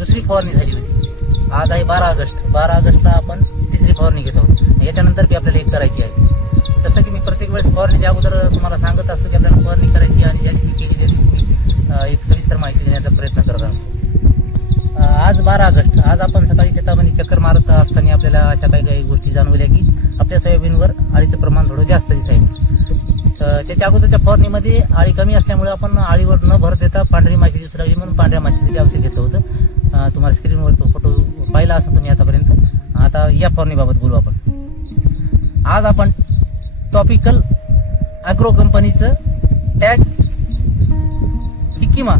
दुसरी फवारणी झाली होती. आज आहे 12 ऑगस्ट. 12 ऑगस्टला आपण तिसरी फवारणी घेत आहोत. याच्यानंतर बी आपल्याला एक करायची आहे. जसं की मी प्रत्येक वेळेस फवारणीच्या अगोदर तुम्हाला सांगत असतो की आपल्याला फवारणी करायची आणि ज्या दिवशी केली त्या दिवशी एक सविस्तर माहिती देण्याचा प्रयत्न करत असतो. आज 12 ऑगस्ट. आज आपण सकाळी शेतामध्ये चक्कर मारत असताना आपल्याला अशा काही गोष्टी जाणवल्या की आपल्या सोयाबीनवर अळीचं प्रमाण थोडं जास्त दिसायचं. त्याच्या अगोदरच्या फवारणीमध्ये अळी कमी असल्यामुळे आपण अळीवर न भर देता पांढरी माशी दिसू लागली म्हणून पांढऱ्या माशीसाठी औषध घेतलं होतं. तुम्हाला स्क्रीनवर तो फोटो पाहिला असा तुम्ही आतापर्यंत. आता या फवारणीबाबत बोलू आपण. आज आपण टॉपिकल अॅग्रो कंपनीचं टॅग हिकिमा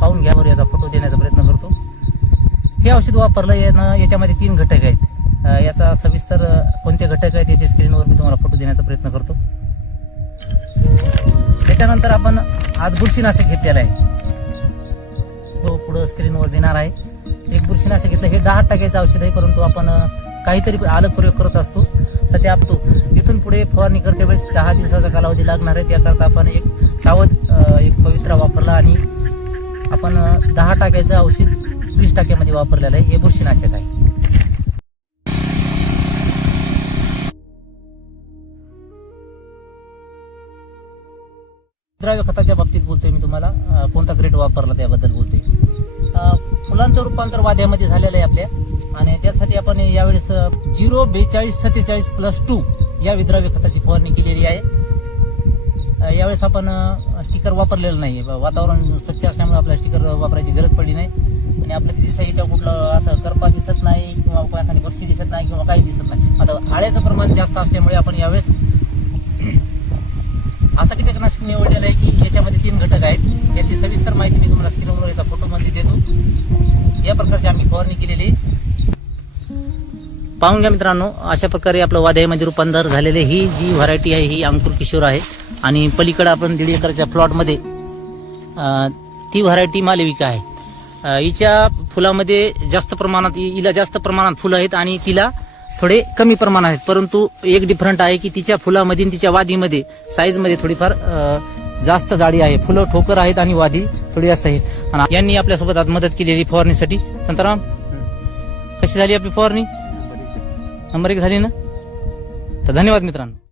पाहून घ्यावर याचा फोटो देण्याचा प्रयत्न करतो. हे औषध वापरलं याच्यामध्ये 3 घटक आहेत. याचा सविस्तर कोणते घटक आहेत याच्या स्क्रीनवर मी तुम्हाला फोटो देण्याचा प्रयत्न करतो. त्याच्यानंतर आपण आज बुरशीनाशक घेतलेलं आहे. तो पुढे स्क्रीनवर देणार आहे. एक बुरशीनाशक घेतलं. हे 10 टाक्याचं औषध आहे, परंतु आपण काहीतरी अलग प्रयोग करत असतो. सध्या आपण तिथून पुढे फवारणी करते वेळेस 10 दिवसाचा कालावधी लागणार आहे. त्याकरता आपण एक सावध एक पवित्रा वापरला आणि आपण 10 टाक्याचं औषध 20 टाक्यामध्ये वापरलेलं आहे. हे बुरशीनाशक आहे. द्रव्य खताच्या बाबतीत बोलतोय मी तुम्हाला. कोणता ग्रेड वापरला त्याबद्दल बोलतोय. फुलांचं रूपांतर वाद्यामध्ये झालेलं आहे आपल्या आणि त्यासाठी आपण यावेळेस 04247+2 या विद्राव्य खताची फवारणी केलेली आहे. यावेळेस आपण स्टिकर वापरलेलं नाही. वातावरण स्वच्छ असल्यामुळे आपल्याला स्टिकर वापरायची गरज पडली नाही आणि आपल्या तिथे साईच्या कुठलं असं करपा दिसत नाही किंवा एखादी बुरशी दिसत नाही किंवा काही दिसत नाही. आता आळ्याचं प्रमाण जास्त असल्यामुळे आपण यावेळेस असं कीटकनाशक निवडलेलं आहे की याच्यामध्ये 3 घटक आहेत. याची सविस्तर माहिती मी तुम्हाला स्क्रीनवर याचा फोटोमध्ये देतो. या प्रकारची आम्ही फवारणी केलेली पाहून घ्या मित्रांनो. अशा प्रकारे आपलं वाद्यामध्ये रूपांतर झालेले. ही जी व्हरायटी आहे ही अंकुर किशोर आहे आणि पलीकडे आपण 1.5 एकरच्या प्लॉटमध्ये ती व्हरायटी मालविका आहे. हिच्या फुलामध्ये जास्त प्रमाणात हिला जास्त प्रमाणात फुलं आहेत आणि तिला थोडे कमी प्रमाणात आहेत. परंतु एक डिफरंट आहे की तिच्या फुलामध्ये तिच्या वादीमध्ये साईजमध्ये थोडीफार जास्त जाडी आहे. फुलं ठोकर आहेत आणि वादी थोडी जास्त आहे. आणि यांनी आपल्यासोबत आज मदत केलेली फवारणीसाठी. शांताराम, कशी झाली आपली फवारणी? नंबर 1 झाली ना? तर धन्यवाद मित्रांनो.